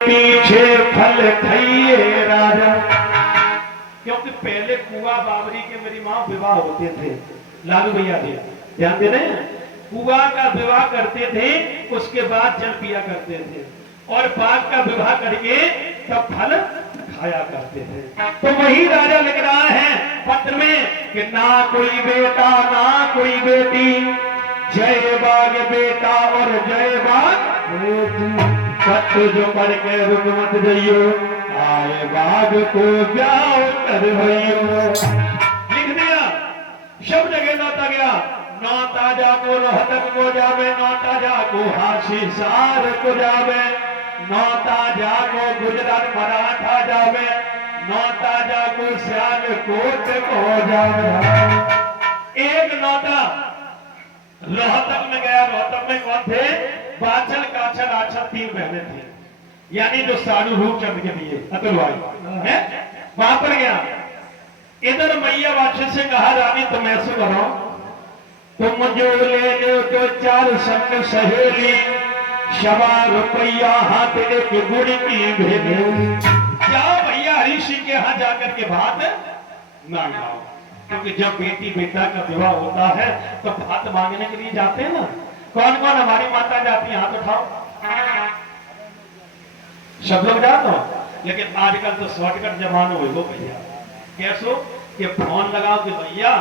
पीछे फल खाइए राजा। क्योंकि पहले कुआ बाबरी के मेरी माँ विवाह होते थे, लालू भैया थे, ध्यान दे रहे हैं। कुआ का विवाह करते थे, उसके बाद जल पिया करते थे, और बाघ का विवाह करके तब फल खाया करते थे। तो वही राजा लिख रहा है पत्र में कि ना कोई बेटा ना कोई बेटी, जय बाघ बेटा और जय बाघ बेटी। पत्र जो पढ़ के रुक मत जइयो, आए बाघ को ब्याह कर भइयो। लिख दिया, सब जगह नौता गया। नौता जाको रोहतक को जावे, नौता जाको हासी सार को जावे, नौता जाको गुजरात मराठा जावे, नौता जाको सियालकोट को जावे। एक नौता रोहतक में गया। रोहतक में कौन थे? बाछल काछल आछल तीन बहने थी, यानी जो साधु रूपचंद के लिए अतुल भाई है, वहां पर गया। इधर मैया बादशाह से कहा, रानी तुम ऐसे करो, तुम जो ले लो तो 4 संग सहेली, 1.25 रुपया हाथ एक गुड़ की भेजे। जाओ भैया हरी सिंह के यहाँ जाकर के भात मांगो, क्योंकि जब बेटी बेटा का विवाह होता है तो भात मांगने के लिए जाते हैं ना। कौन कौन हमारी माता जाती है, हाथ उठाओ। सब लोग जाते हो, लेकिन आजकल तो शॉर्टकट जमाना हो गो भैया। कैसो कि फोन लगाओ कि भैया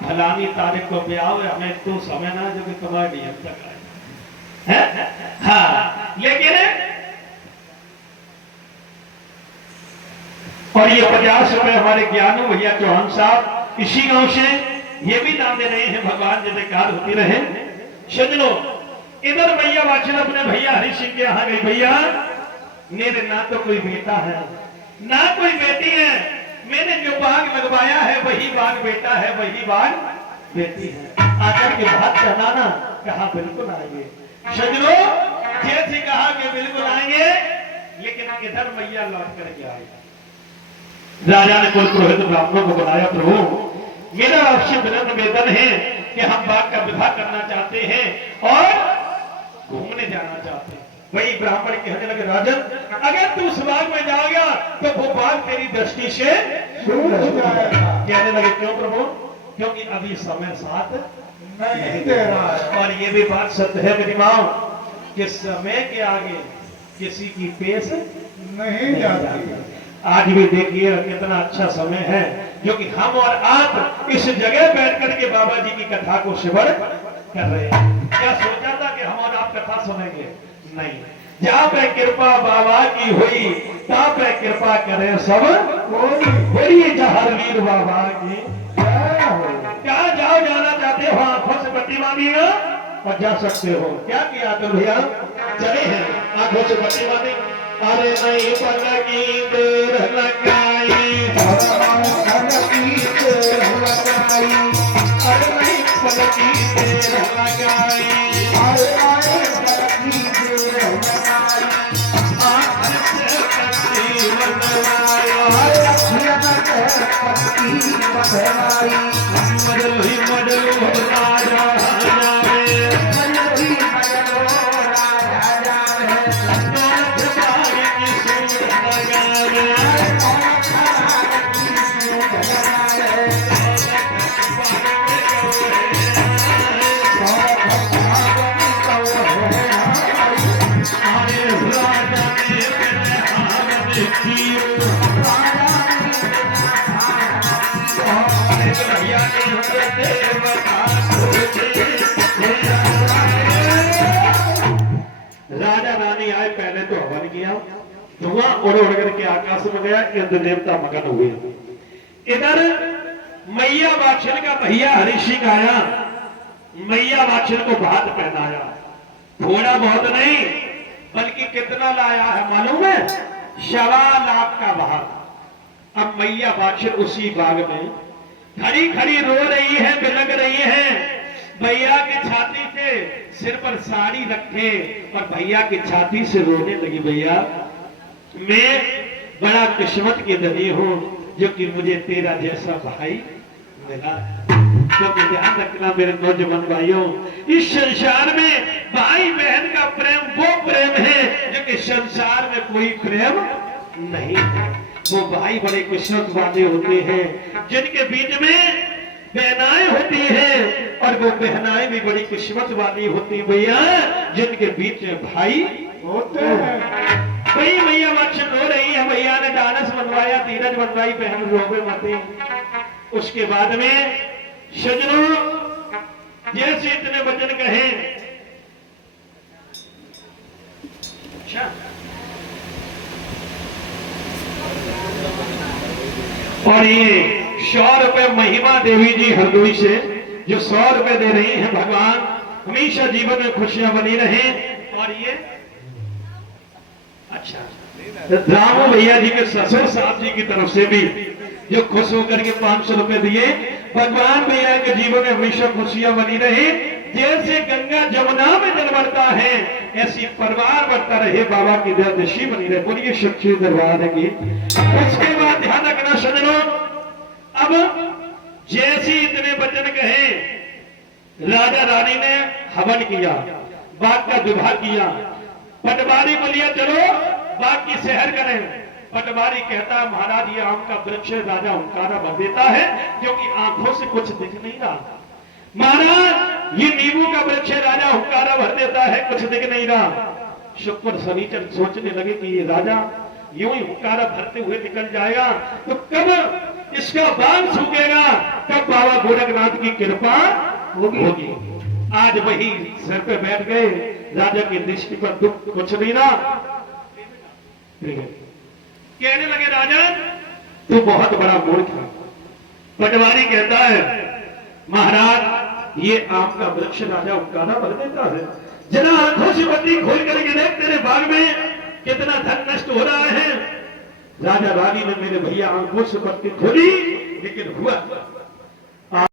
फलानी तारीख को ब्याह है, हमें तो समय ना जो कि तुम्हारे नियम तक आए। हाँ, लेकिन और ये 50 रुपए हमारे ज्ञानू भैया चौहान साहब इसी गांव से ये भी नाम दे रहे हैं, भगवान जयकार होती रहे। सजनो, इधर भैया वाचन अपने भैया हरि सिंह के यहाँ गई। भैया मेरे ना तो कोई बेटा है ना कोई बेटी है, मैंने जो बाग लगवाया है वही बाग बेटा है, वही बाग बेटी है। आकर के बात कहना ना, कहा बिल्कुल आएंगे। सजनो, जैसे कहा कि बिल्कुल आएंगे, लेकिन इधर मैया लौट करके आए। राजा ने कुल पुरोहित ब्राह्मणों को बुलाया, प्रभु मेरा आपसे विनम्र निवेदन है कि हम बाग का विवाह करना चाहते हैं और घूमने जाना चाहते हैं। वही ब्राह्मण कहने लगे, राजन अगर तू उस बाग में जाएगा तो वो बाग तेरी दृष्टि से दूर हो जाएगा। कहने लगे, क्यों प्रभु? क्योंकि अभी समय साथ नहीं दे रहा है। और ये भी बात सत्य है मेरी माँ कि समय के आगे किसी की पेश नहीं जाती। आज भी देखिए कितना अच्छा समय है, जो कि हम और आप इस जगह बैठ करके बाबा जी की कथा को श्रवण कर रहे हैं। क्या सोचा था कि हम और आप कथा सुनेंगे? नहीं। जहाँ पे कृपा बाबा की हुई, तहाँ पे कृपा करे सब कोई। जहरवीर बाबा की क्या जाओ, जाना चाहते हो आंखों से पट्टी बांधिएगा और जा सकते हो। क्या किया तो भैया चले हैं, आंखों से पट्टी बांधी। अरे नहीं पल की देर लगाई, अरे नहीं पल की देर लगाई, आंख से पट्टी बनवाई, मडलू राजा राजा रानी आए। पहले तो हवन किया, धुआं उड़ उड़ करके आकाश में गया, इंद्र देवता मगन हुए। इधर मैया वात्सल का भैया हरि सिंह आया, मैया वात्सल को भात पहनाया। थोड़ा बहुत नहीं बल्कि कितना लाया है मालूम है? 1.25 लाख का भात। अब मैया वात्सल उसी बाग में खड़ी खड़ी रो रही है, बिलक रही है। भैया की छाती से सिर पर साड़ी रखे और भैया की छाती से रोने लगी, भैया मैं बड़ा किस्मत की धनी हूं जो कि मुझे तेरा जैसा भाई मिला। क्योंकि ध्यान रखना मेरे नौजवान भाइयों, इस संसार में भाई बहन का प्रेम वो प्रेम है जो कि संसार में कोई प्रेम नहीं है। वो भाई बड़े किस्मत वाले होते हैं जिनके बीच में बहनाएं होती हैं, और वो बहनाएं भी बड़ी किस्मत वाली होती भैया जिनके बीच में भाई होते हैं। भाई भैया बच्चे रो रही है, भैया ने डानस बनवाया, धीरज बनवाई, बहन रोबे मते। उसके बाद में सजनों जैसे इतने वचन कहे, अच्छा और ये 100 रुपए महिमा देवी जी हरदोई से जो 100 रुपए दे रही हैं, भगवान हमेशा जीवन में खुशियां बनी रहे। और ये अच्छा रामू भैया जी के ससुर साहब जी की तरफ से भी जो खुश होकर के 500 रुपए दिए, भगवान भैया के जीवन में हमेशा खुशियां बनी रहे। जैसे गंगा जमुना में जल बढ़ता है ऐसी परिवार बढ़ता रहे, बाबा की दृष्टि बनी रहे। बोलिए सच्चे दरबार की। उसके बाद ध्यान रखना सजनों, अब जैसे इतने वचन कहे, राजा रानी ने हवन किया, बाग का विवाह किया, पटवारी को लिया चलो बाग की सेहर करें। पटवारी कहता है महाराज ये आम का वृक्ष राजा हुंकारा भर देता है क्योंकि आंखों से कुछ दिख नहीं रहा। महाराज ये नींबू का वृक्ष राजा हुंकारा भर देता है, कुछ दिख नहीं रहा। शुक्र शनिचर सोचने लगे कि ये राजा यूं ही हुंकारा भरते हुए निकल जाएगा तो कब इसका बाल सूखेगा, कब बाबा गोरखनाथ की कृपा होगी। आज वही सर पे बैठ गए, राजा की दृष्टि पर दुख कुछ नहीं रहा। कहने लगे राजा तू बहुत बड़ा मूर्ख है। पटवारी कहता है महाराज ये आम का वृक्ष राजा हुंकारा भर देता है, जरा आंखों से बत्ती खोल करके देख तेरे बाग में कितना धन नष्ट हो रहा है। राजा रानी ने मेरे भैया आंखों से बत्ती खोली लेकिन हुआ